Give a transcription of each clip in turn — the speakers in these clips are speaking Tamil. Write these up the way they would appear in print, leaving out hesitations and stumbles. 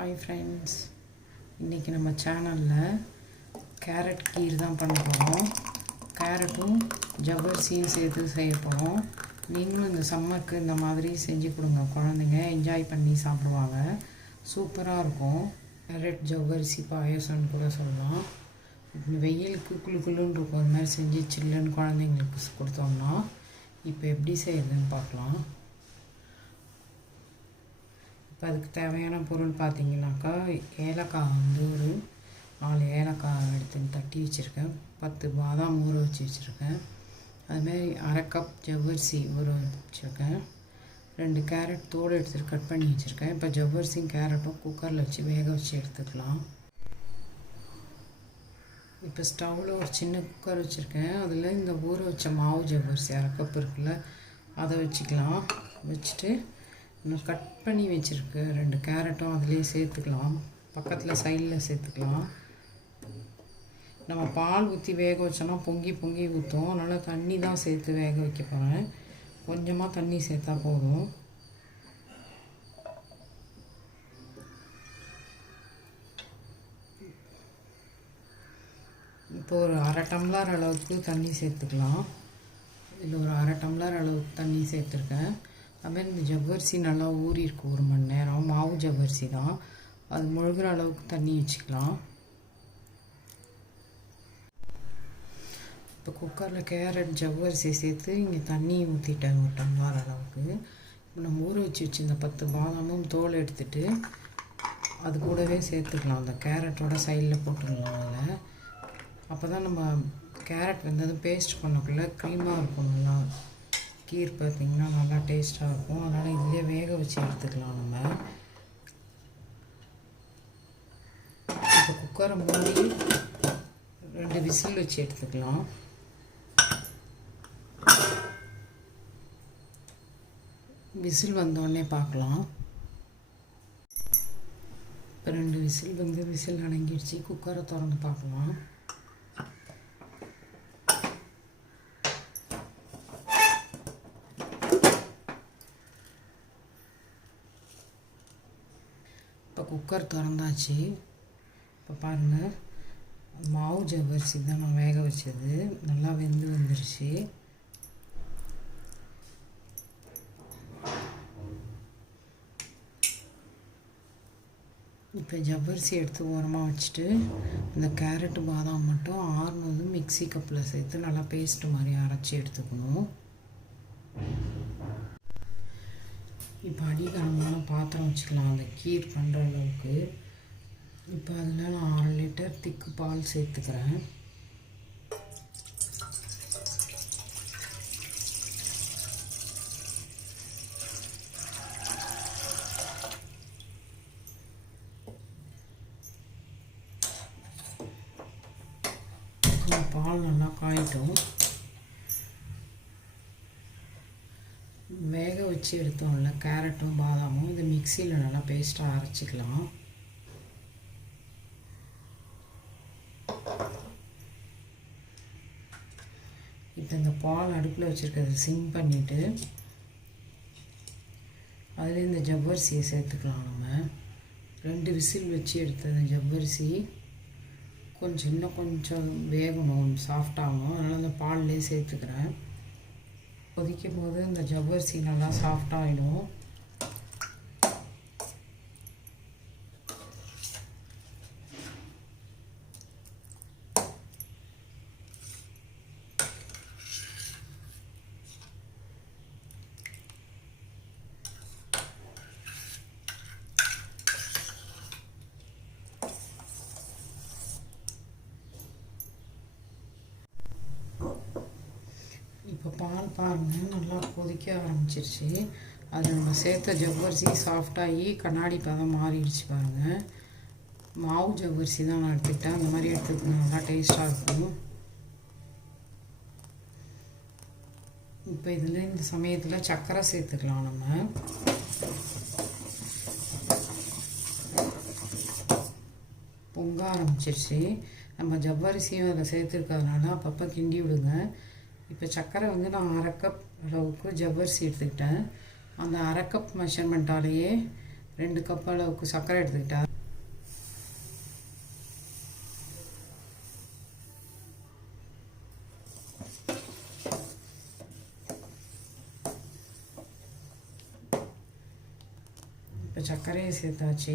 ஹாய் ஃப்ரெண்ட்ஸ், இன்றைக்கி நம்ம சேனலில் கேரட் கீர் தான் பண்ண போகிறோம். கேரட்டும் ஜவ்வரிசியும் சேர்த்து செய்ய போகிறோம். நீங்களும் இந்த சம்மருக்கு இந்த மாதிரி செஞ்சு கொடுங்க, குழந்தைங்க என்ஜாய் பண்ணி சாப்பிடுவாங்க. சூப்பராக இருக்கும். கேரட் ஜவ்வரிசி பாயசம்னு கூட சொல்லலாம். வெயிலுக்கு குளுன்னு இருக்கும். அது மாதிரி செஞ்சு சில்லுன்னு குழந்தைங்களுக்கு கொடுத்தோம்னா இப்போ எப்படி செய்யறதுன்னு பார்க்கலாம். இப்போ அதுக்கு தேவையான பொருள் பார்த்திங்கனாக்கா, ஏலக்காய் ஒரு 4 ஏலக்காய் எடுத்து தட்டி வச்சுருக்கேன். 10 பாதாம் ஊற வச்சு வச்சுருக்கேன். அதுமாரி அரை கப் ஜவ்வரிசி ஊற வச்சுருக்கேன். 2 கேரட் தோடு எடுத்துகிட்டு கட் பண்ணி வச்சுருக்கேன். இப்போ ஜவ்வரிசியும் கேரட்டும் குக்கரில் வச்சு வேக வச்சு எடுத்துக்கலாம். இப்போ ஸ்டவ்வில் ஒரு சின்ன குக்கர் வச்சுருக்கேன். அதில் இந்த ஊற வச்ச மாவு ஜவ்வரிசி அரை கப் இருக்குல்ல, அதை வச்சுக்கலாம். வச்சுட்டு இன்னும் கட் பண்ணி வச்சுருக்கு 2 கேரட்டும் அதிலே சேர்த்துக்கலாம். பக்கத்தில் சைடில் சேர்த்துக்கலாம். நம்ம பால் ஊற்றி வேக வச்சோன்னா பொங்கி ஊற்றும். அதனால் தண்ணி தான் சேர்த்து வேக வைக்க போகிறேன். கொஞ்சமாக தண்ணி சேர்த்தா போதும். இப்போ ஒரு அரை டம்ளர் அளவுக்கு தண்ணி சேர்த்துக்கலாம். இதில் ஒரு அரை டம்ளர் அளவுக்கு தண்ணி சேர்த்துருக்கேன். அதுமாதிரி இந்த ஜவ்வரிசி நல்லா ஊறிருக்கு 1 மணி நேரம். மாவு ஜவ்வரிசி தான், அது முழுகிற அளவுக்கு தண்ணி வச்சுக்கலாம். இப்போ குக்கரில் கேரட் ஜவ்வரிசி சேர்த்து இங்கே தண்ணி ஊற்றிட்டேன் 1 டம்ளர் அளவுக்கு. இப்போ நம்ம ஊற வச்சு இந்த 10 பாதாமும் தோல் எடுத்துகிட்டு அது கூடவே சேர்த்துக்கலாம். அந்த கேரட்டோட சைடில் போட்டுடலாம். அதில் அப்போ தான் நம்ம கேரட் வெந்ததும் பேஸ்ட் பண்ணக்குள்ளே க்ரீமாக இருக்கும். நல்லா கீர் பார்த்திங்கன்னா நல்லா டேஸ்ட்டாக இருக்கும். அதனால் இதிலே வேக வச்சு எடுத்துக்கலாம். நம்ம இப்போ குக்கரை மூடி 2 விசில் வச்சு எடுத்துக்கலாம். விசில் வந்தோடனே பார்க்கலாம். இப்போ 2 விசில் விசில் அடங்கிடுச்சு. குக்கரை திறந்து பார்க்கலாம். இப்போ குக்கர் திறந்தாச்சு. இப்போ பாருங்கள், மாவு ஜவ்வரிசி தான் நான் வேக வச்சது. நல்லா வெந்து வந்துருச்சு. இப்போ ஜவ்வரிசி எடுத்து ஓரமாக வச்சுட்டு இந்த கேரட்டு பாதாம் மட்டும் ஆறுனதும் மிக்ஸி கப்பில் சேர்த்து நல்லா பேஸ்ட்டு மாதிரி அரைச்சி எடுத்துக்கணும். இப்போ அடிகனமான பாத்திரம் வச்சுக்கலாம் அந்த கீர் பண்ணுற அளவுக்கு. இப்போ அதில் நான் 1/2 லிட்டர் திக்கு பால் சேர்த்துக்கிறேன். பால் நல்லா காயட்டும். வேக வச்சு எடுத்தோம்ல கேரட்டும் பாதாமும், இது மிக்சியில் நல்லா பேஸ்ட்டாக அரைச்சிக்கலாம். இப்போ இந்த பால் அடுப்பில் வச்சுருக்கிறத சிம் பண்ணிவிட்டு அதில் இந்த ஜவ்வரிசியை சேர்த்துக்கலாம். நம்ம 2 விசில் வச்சு எடுத்த ஜவ்வரிசி இன்னும் கொஞ்சம் வேகணும், சாஃப்டாகணும். அதனால் அந்த பால்லேயே சேர்த்துக்கிறேன். கொதிக்கும் போது இந்த ஜவ்வரிசி நல்லா சாஃப்டாகிடும். இப்போ பால் பாருங்கள் நல்லா கொதிக்க ஆரம்பிச்சிருச்சு. அது நம்ம சேர்த்த ஜவ்வரிசி சாஃப்டாகி கண்ணாடி பதம் மாறிடுச்சு பாருங்கள். மாவு ஜவ்வரிசி தான் நான் எடுத்துக்கிட்டேன். அந்த மாதிரி எடுத்துக்கணும், நல்லா டேஸ்ட்டாக இருக்கும். இப்போ இதில் இந்த சமயத்தில் சர்க்கரை சேர்த்துக்கலாம். நம்ம பொங்க ஆரம்பிச்சிருச்சு. நம்ம ஜவ்வரிசியும் அதில் சேர்த்துருக்கிறதுனால அப்பப்போ கிண்டி விடுங்க. இப்போ சர்க்கரை நான் 1/2 கப் அளவுக்கு ஜவ்வரிசி எடுத்துக்கிட்டேன். அந்த 1/2 கப் மெஷர்மெண்ட்டாலேயே 2 கப் அளவுக்கு சர்க்கரை எடுத்துக்கிட்டா இப்போ சர்க்கரையை சேர்த்தாச்சு.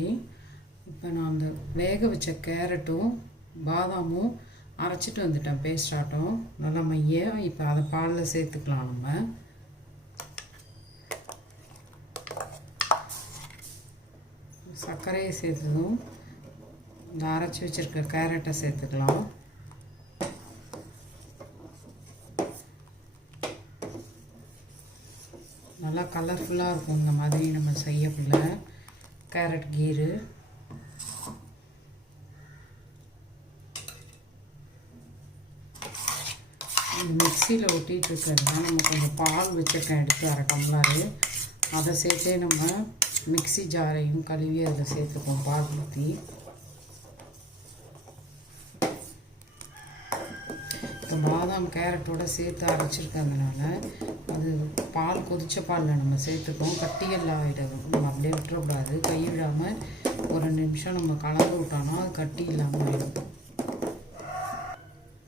இப்போ நான் அந்த வேக வச்ச கேரட்டும் பாதாமும் அரைச்சிட்டு வந்துட்டேன் பேஸ்ட் ஆட்டம் நல்லா மைய. இப்போ அதை பாலில் சேர்த்துக்கலாம். நம்ம சர்க்கரையை சேர்த்ததும் இந்த அரைச்சி வச்சுருக்க கேரட்டை சேர்த்துக்கலாம். நல்லா கலர்ஃபுல்லாக இருக்கும் இந்த மாதிரி நம்ம செய்யக்குள்ள கேரட் கீரு. மிக்சியில் ஒட்டிகிட்டு இருக்கிறதுனா நம்ம கொஞ்சம் பால் வச்சுருக்கேன் எடுத்து 1/2 டம்ளரு. அதை சேர்த்தே நம்ம மிக்சி ஜாரையும் கழுவி அதில் சேர்த்துப்போம் பால் ஊற்றி. இப்போ பாதாம் கேரட்டோடு சேர்த்து அரைச்சிருக்கிறதுனால அது பால் கொதித்த பாலில் நம்ம சேர்த்துப்போம். கட்டியெல்லாம் ஆகிடும். நம்ம அப்படியே விட்டுறக்கூடாது. கை விடாமல் ஒரு 2 நிமிஷம் நம்ம கலந்து விட்டோம்னா அது கட்டி இல்லாமல் ஆகிடும்.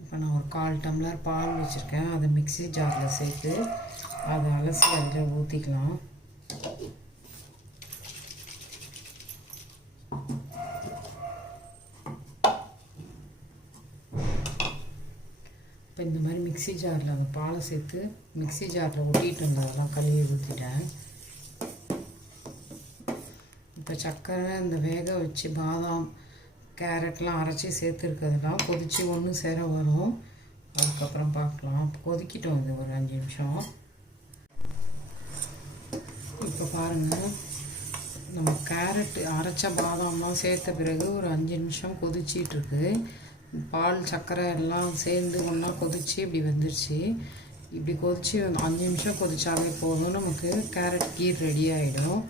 இப்போ நான் ஒரு 1/4 டம்ளர் பால் வச்சுருக்கேன். அதை மிக்சி ஜாரில் சேர்த்து அதை அலசி அதில் ஊற்றிக்கலாம். இப்போ இந்த மாதிரி மிக்சி ஜாரில் அந்த பாலை சேர்த்து மிக்சி ஜாரில் ஒட்டிகிட்டு இருந்ததெல்லாம் கழுவி ஊற்றிட்டேன். இப்போ சர்க்கரை இந்த வேக வச்சு பாதாம் கேரட்லாம் அரைச்சி சேர்த்துருக்கிறதுலாம் கொதித்து ஒன்று சேர வரும். அதுக்கப்புறம் பார்க்கலாம். கொதிக்கிட்டோம் இது ஒரு 5 நிமிஷம். இப்போ பாருங்கள், நம்ம கேரட்டு அரைச்ச பாதாம்லாம் சேர்த்த பிறகு ஒரு 5 நிமிஷம் கொதிச்சிட்ருக்கு. பால் சர்க்கரை எல்லாம் சேர்ந்து ஒன்றா கொதித்து இப்படி வந்துருச்சு. இப்படி கொதித்து 5 நிமிஷம் கொதிச்சாலே போதும், நமக்கு கேரட் கீர் ரெடி ஆகிடும்.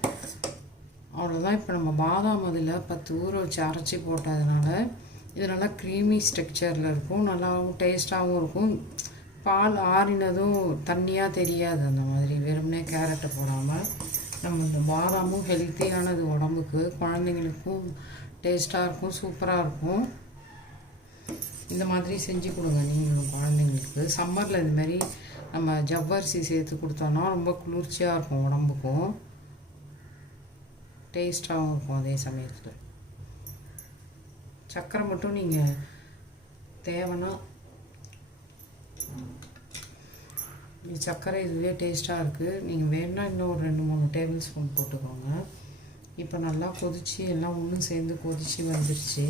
அவ்வளோதான். இப்போ நம்ம பாதாம் அதில் 10 ஊற வச்சு அரைச்சி போட்டதுனால இது நல்லா க்ரீமி ஸ்ட்ரக்சரில் இருக்கும். நல்லாவும் டேஸ்ட்டாகவும் இருக்கும். பால் ஆறினதும் தண்ணியாக தெரியாது. அந்த மாதிரி வெறுமனே கேரட்டை போடாமல் நம்ம இந்த பாதாமும் ஹெல்த்தியானது உடம்புக்கு, குழந்தைங்களுக்கும் டேஸ்ட்டாக இருக்கும், சூப்பராக இருக்கும். இந்த மாதிரி செஞ்சு கொடுங்க நீங்களும் குழந்தைங்களுக்கு. சம்மரில் இதுமாரி நம்ம ஜவ்வரிசி சேர்த்து கொடுத்தோன்னா ரொம்ப குளிர்ச்சியாக இருக்கும் உடம்புக்கும், டேஸ்ட்டாகவும் இருக்கும். அதே சமயத்தில் சர்க்கரை மட்டும் நீங்கள் தேவைன்னா சர்க்கரை இதுவே டேஸ்ட்டாக இருக்குது. நீங்கள் வேணுன்னா இன்னும் ஒரு 2-3 டேபிள் ஸ்பூன் போட்டுக்கோங்க. இப்போ நல்லா கொதித்து எல்லாம் ஒன்றும் சேர்ந்து கொதித்து வந்துடுச்சு.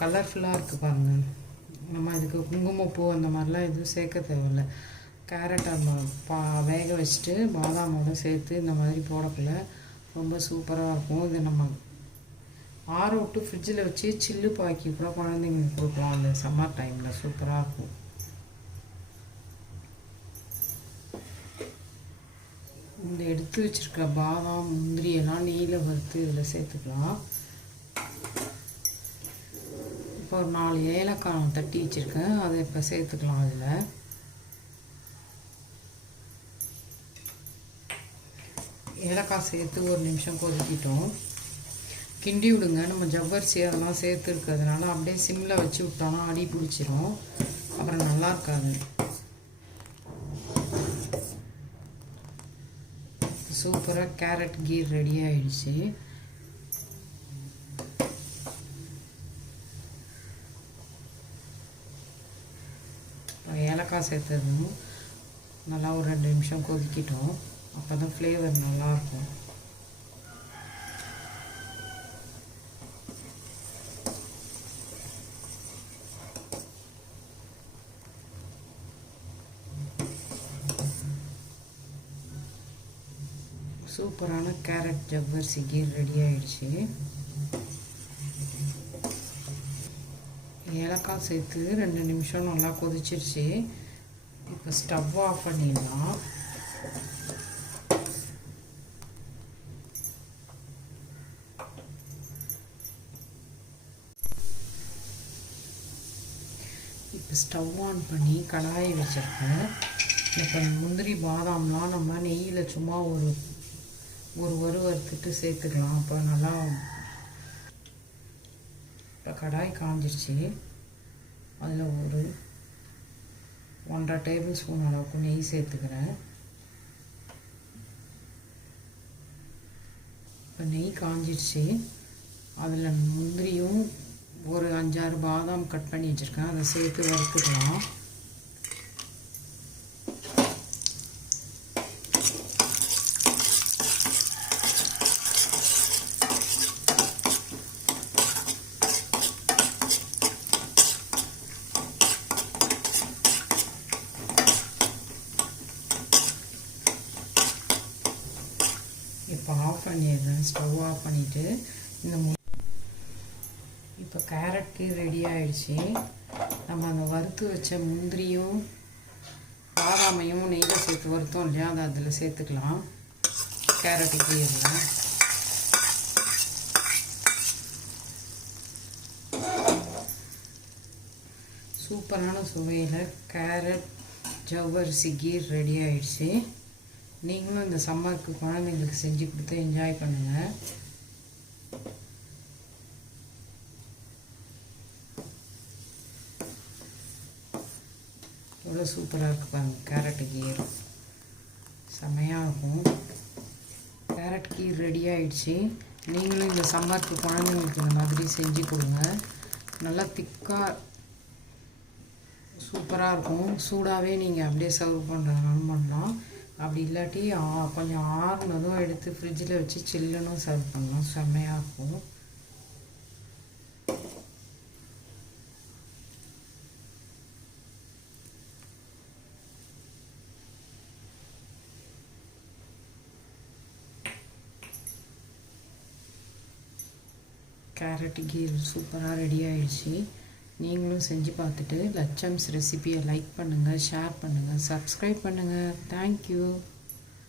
கலர்ஃபுல்லாக இருக்குது பாருங்கள். நம்ம இதுக்கு குங்குமப்பூ அந்த மாதிரிலாம் எதுவும் சேர்க்க தேவையில்லை. கேரட்டை வேக வச்சுட்டு பாதாமோடு சேர்த்து இந்த மாதிரி போடக்குள்ள ரொம்ப சூப்பராக இருக்கும். இதை நம்ம ஆற விட்டு ஃப்ரிட்ஜில் வச்சு சில்லு பாக்கி கூட குழந்தைங்களுக்கு கொடுக்கலாம். அந்த சம்மர் டைமில் சூப்பராக இருக்கும். இந்த எடுத்து வச்சுருக்க பாதாம் முந்திரியெல்லாம் நெய்யில் வறுத்து இதில் சேர்த்துக்கலாம். இப்போ ஒரு 4 ஏலக்காய் தட்டி வச்சுருக்கேன், அதை இப்போ சேர்த்துக்கலாம். அதில் ஏலக்காய் சேர்த்து ஒரு நிமிஷம் கொதிக்கிட்டோம். கிண்டி விடுங்க. நம்ம ஜவ்வரிசி அதெல்லாம் சேர்த்து இருக்கிறதுனால அப்படியே சிம்மில் வச்சு விட்டோன்னா அடி பிடிச்சிரும், அப்புறம் நல்லா இருக்காது. சூப்பராக கேரட் கீர் ரெடி ஆகிடுச்சு. ஏலக்காய் சேர்த்ததும் நல்லா ஒரு 2 நிமிஷம் கொதிக்கிட்டோம். அப்போ தான் ஃப்ளேவர் நல்லாயிருக்கும். சூப்பரான கேரட் ஜவ்வரிசி கீர் ரெடி ஆகிடுச்சு. ஏலக்காய் சேர்த்து 2 நிமிஷம் நல்லா கொதிச்சிருச்சு. இப்போ ஸ்டவ் ஆஃப் பண்ணிடலாம். இப்போ ஸ்டவ் ஆன் பண்ணி கடாயை வச்சுருக்கேன். இப்போ முந்திரி பாதாம்லாம் நம்ம நெய்யில் சும்மா ஒரு ஒரு வறுத்துட்டு சேர்த்துக்கலாம். அப்போ நல்லா. இப்போ கடாய் காஞ்சிருச்சு. அதில் ஒரு 1.5 டேபிள் ஸ்பூன் அளவுக்கு நெய் சேர்த்துக்கிறேன். இப்போ நெய் காஞ்சிடுச்சு. அதில் முந்திரியும் ஒரு 5-6 பாதாம் கட் பண்ணி வச்சுருக்கேன், அதை சேர்த்து வறுத்துக்கலாம். இப்போ ஆஃப் பண்ணிடுறேன். ஸ்டவ் ஆஃப் பண்ணிவிட்டு இப்போ கேரட் கீர் ரெடி ஆகிடுச்சு. நம்ம அந்த வறுத்து வச்ச முந்திரியும் பாதாமையும் நெய்யில் சேர்த்து வறுத்தோம் இல்லையா, அதை அதில் சேர்த்துக்கலாம். கேரட் கீரில் சூப்பரான சுவையில் கேரட் ஜவ்வரிசி கீர் ரெடி ஆகிடுச்சு. நீங்களும் இந்த சம்மருக்கு குழந்தைங்களுக்கு செஞ்சு கொடுத்து என்ஜாய் பண்ணுங்கள். எவ்வளோ சூப்பராக இருக்குது பாருங்கள். கேரட் கீர் செம்மையாக இருக்கும். கேரட் கீர் ரெடி ஆகிடுச்சு. நீங்களும் இந்த சம்மருக்கு குழந்தைங்களுக்கு இந்த மாதிரி செஞ்சு கொடுங்க. நல்லா திக்காக சூப்பராக இருக்கும். சூடாகவே நீங்கள் அப்படியே சர்வ் பண்ணுறதுனாலும் பண்ணலாம். அப்படி இல்லாட்டி கொஞ்சம் ஆறுனதும் எடுத்து ஃப்ரிட்ஜில் வச்சு சில்லுன்னு சர்வ் பண்ணலாம். செம்மையாக இருக்கும். கேரட் கீர் சூப்பராக ரெடி ஆகிடுச்சு. நீங்களும் செஞ்சு பார்த்துட்டு லட்சம்ஸ் ரெசிபியை லைக் பண்ணுங்கள், ஷேர் பண்ணுங்கள், சப்ஸ்கிரைப் பண்ணுங்கள். தேங்க்யூ.